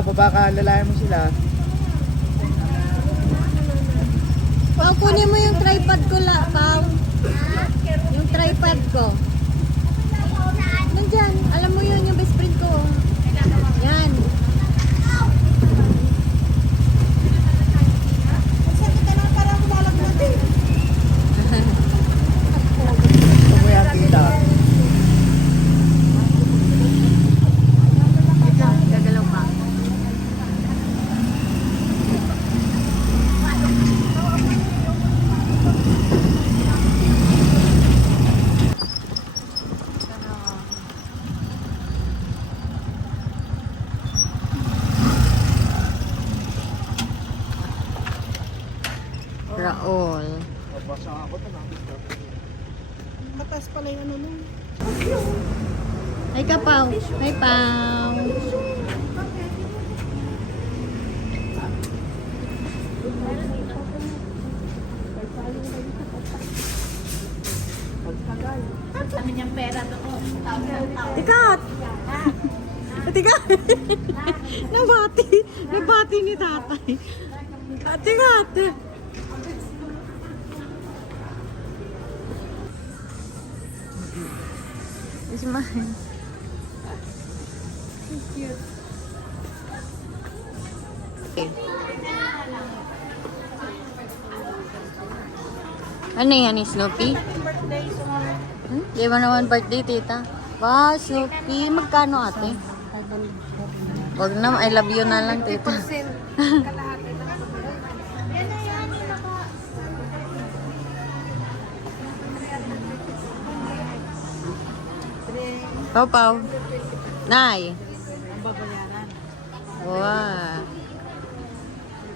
Baba ka, lalayan mo sila. Pao, kunin mo yung tripod ko la, Pao. Yung tripod ko. Nandyan. Alam mo yun, yung best friend ko. Yan. Ito mo yan, tita. Gagalaw pa. Raol. Basa ako ito na. Matas pala yung ano nun. Hi ka, Pao. Hi, Pao. Kami niyang pera to. Tikat! Tikat! Nabati. Nabati ni tatay. Tikat! It's mine. It's cute. Okay. Ano yan, Snoopy? Birthday, so Di ba naman birthday, tita? Wow, Snoopy. Magkano, ate? Wag na, I love you na lang, tita. Pau, Pau. Nay. ang babayaran. Wow.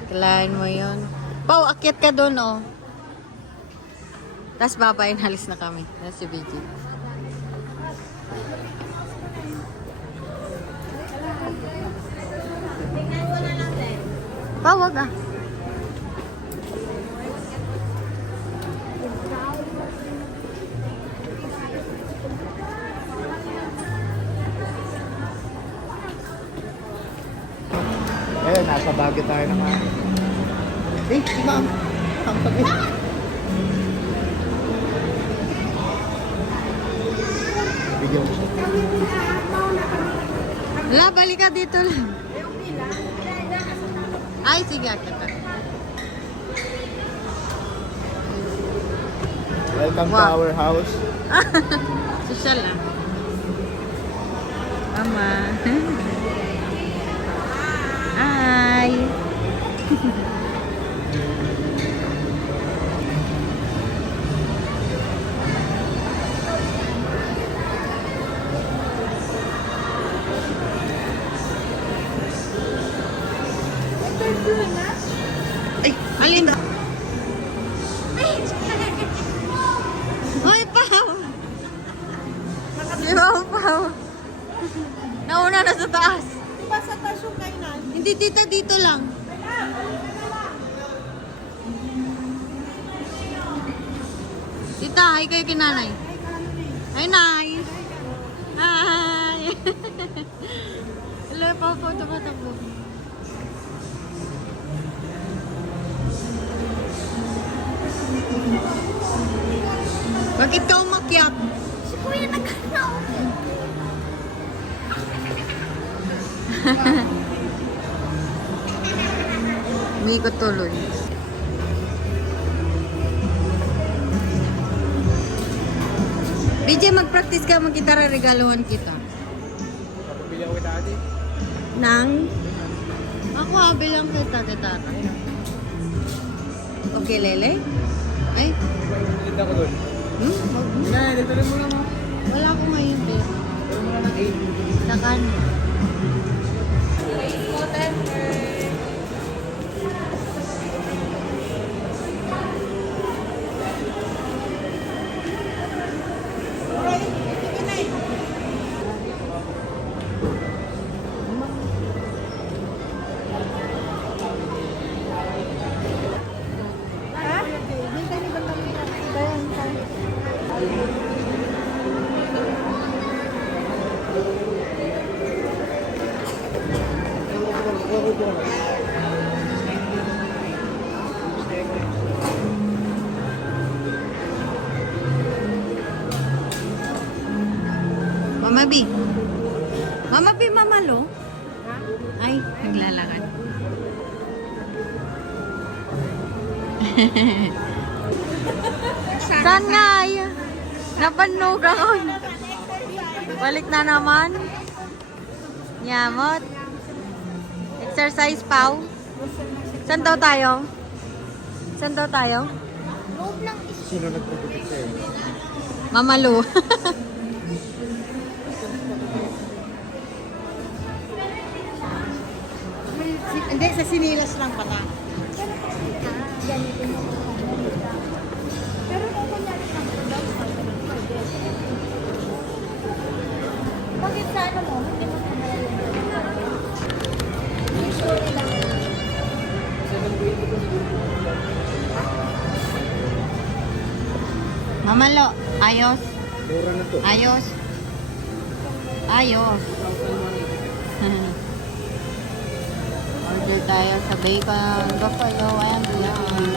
Kalain mo yun. Pau, akyat ka doon, oh. Tapos babayin, halis na kami. Tapos si BG. Pau, wag ah. Ayun, nasa Baguio tayo naman. Si ma'am. Ang tabi. Bigyan mo siya. Wala, balik ka dito lang. Ay, sige, akit ka. Welcome to Wow. our house. Social ah. Mama. Hi. Ay, alin? Hoy, Pao! Di ba, Pao? Nauna na sa taas. Diba sa taas yung kainan? Hindi, tita, dito lang. Tita, hi kayo kinanay. Hi, Nay. Hi. Hello, Papa, tumatakbo. Bakit ka umakyat? Si Kuya nagkanaw. Umikot tuloy. BJ, mag-practice ka mag-gitara, regaluhan kita. Kapabili ako kita ate. Nang? Ako, bilang kita, tata. Okay, Lele? Ay? Hindi ako doon. Wag mo. Nga, dito rin mo lang mo. Wala ko ngayon, pero. Pero mo lang ng 8. Sa kanya. Luto na. Mama B. Mama B, mamalo. Ay, naglalakad. Saan nga ay? Napanog ako. Balik na naman. Nyamot. Exercise pa. Saan daw tayo? Saan daw tayo? Loob ng Sino nagpapagod sa'yo? Mamalo. Hindi, sa sinilas lang pala. Pero kung kunyari lang, bakit sa ano mo, hindi mo Mamalo. Ayos. Mura na to. Ayos. Ayos. Order tayo sa bacon, buffalo, and lamb.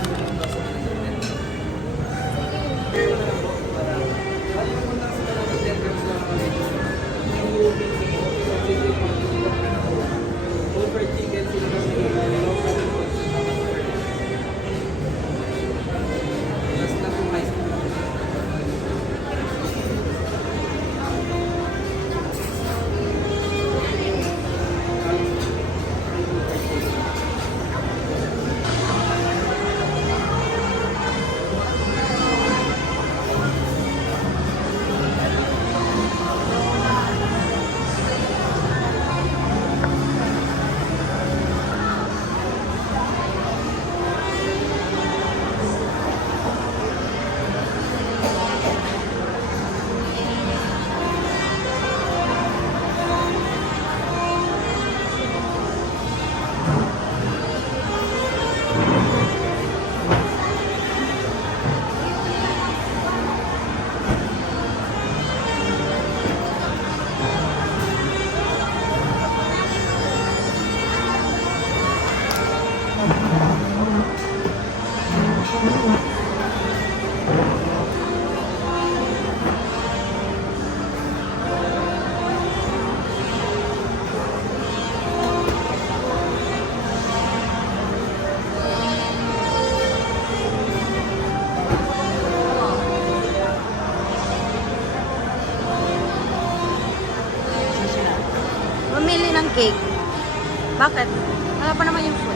Mamili ng cake. Bakit? Wala pa naman yung food.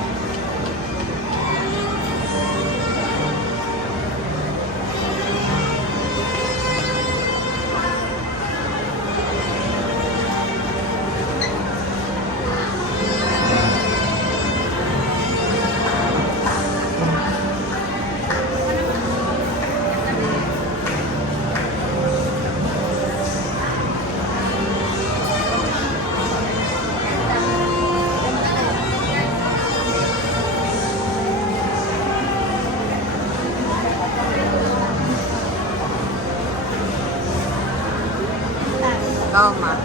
Tama.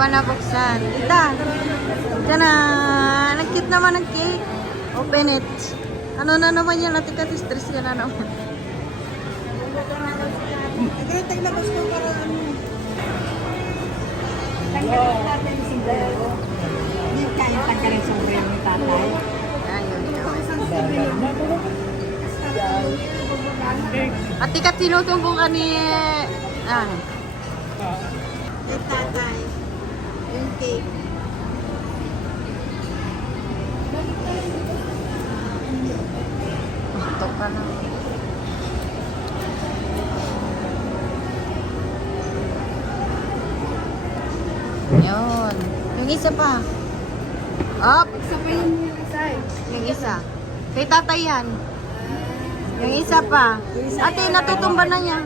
pa nabuksan. Tita, ito na. Ang cute naman ng cake. Open it. Ano na naman yan? Ate ka, stress ka na naman. Pero taglabas ko para ano. Tanggalin natin yung sombrero. Hindi kaya tanggalin yung sombrero ni tatay. Ayun. Ate ka, tinutumbong ka ni... Ah. Yung tatay. Yung cake. Ito ka na. Yun. Yung isa pa. Up. Sabayin mo yung isa eh. Yung isa. Kay tatay yan. Yung isa pa. Ate, natutumba na niya.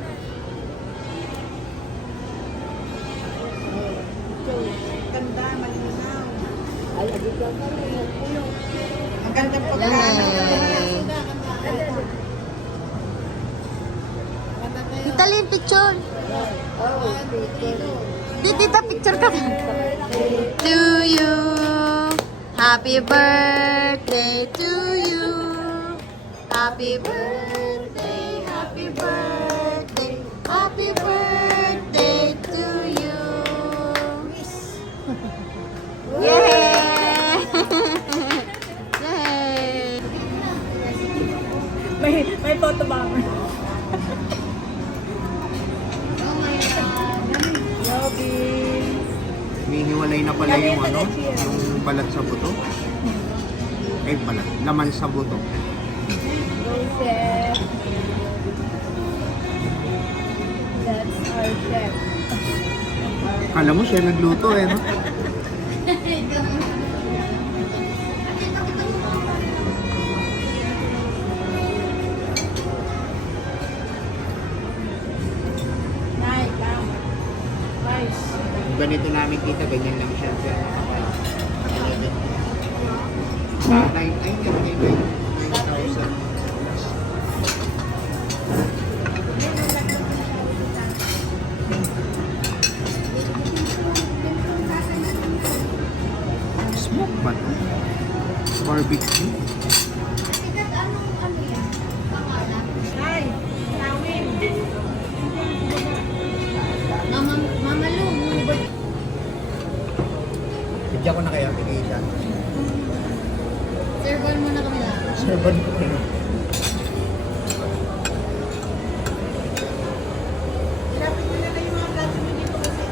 Ganda, malinaw. Ay, agad lang ka rin. Ang ganda po. Yay. Tita Lynn, picture. Tita, picture ka. To you. Happy birthday to you. Happy birthday, happy birthday, happy birthday to you. Yay! Yay! May photo ba? Miniwalay na pala yung ano, yung balat sa buto. Eh, balat. Laman sa buto. Chef. That's our chef. Kala mo siya nagluto eh, no? Nice. Ganito namin kita, ganyan lang siya. Sa 9,000. Smoke ba ito? Barbecue? Ay, tawin. Mama Lu, Bigyan ko na kayo, Pinita. servan mo na kami lang. Serban ko kayo. Lapit nyo na lang yung mga plato nyo dito kasi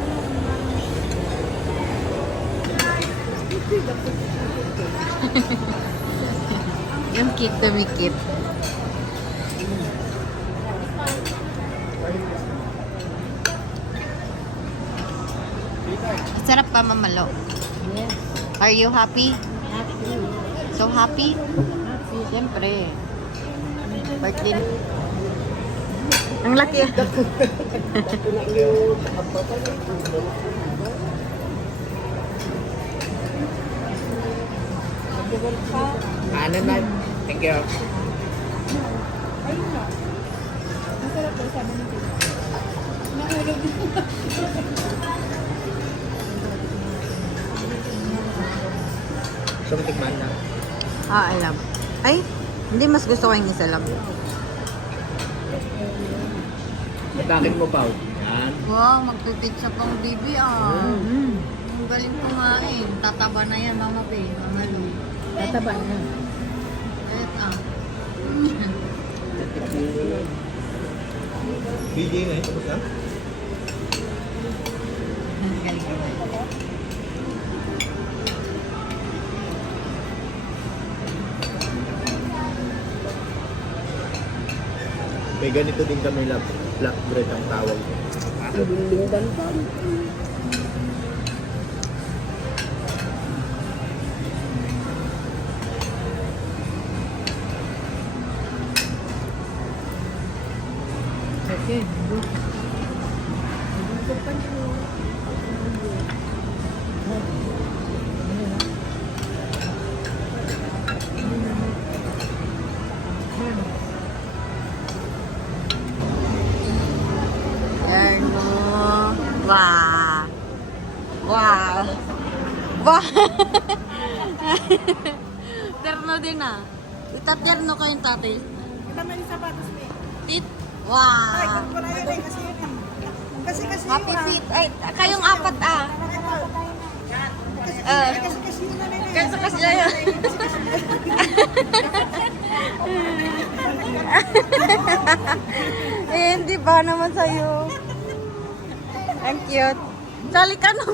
Yung cute tumikit. Sarap pa, Mama Lu. Yes. Are you happy? Happy. So happy? Happy. Siyempre. Birthday. Ang laki. Ano na? Thank you. Ayun na. Masarap po, sabi ni Tito. Nahulog. So, tikman na. Alam. Ay, hindi mas gusto ko yung isa lang. Matakin mo, Pao. Yan. Wow, magpipitsa pang bibi Ang galing kumain. Tataba na yan, Mama Pe. Mama Lu. Tataba na. Kahit BJ na ito, tapos na? Galing. May ganito din kami black bread ang tawag. Bilinggan pa. Okay. Wow. Wow. Ba? Terno din ah. Itaterno ko yung tatay. Ito naman yung sapatos mo. Tit. Ay, Wow. wala yun eh, kasi yun eh. Kasi Happy yun, feet. Ay, kayong apat ah. Kasi yun na rin eh. Kasi yun. Eh, hindi ba naman sa'yo? Ang cute. Sali ka no.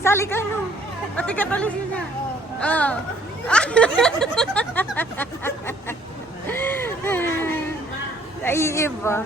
Sali ka no. Pati ka tuloy siya. Oo. Naiiba.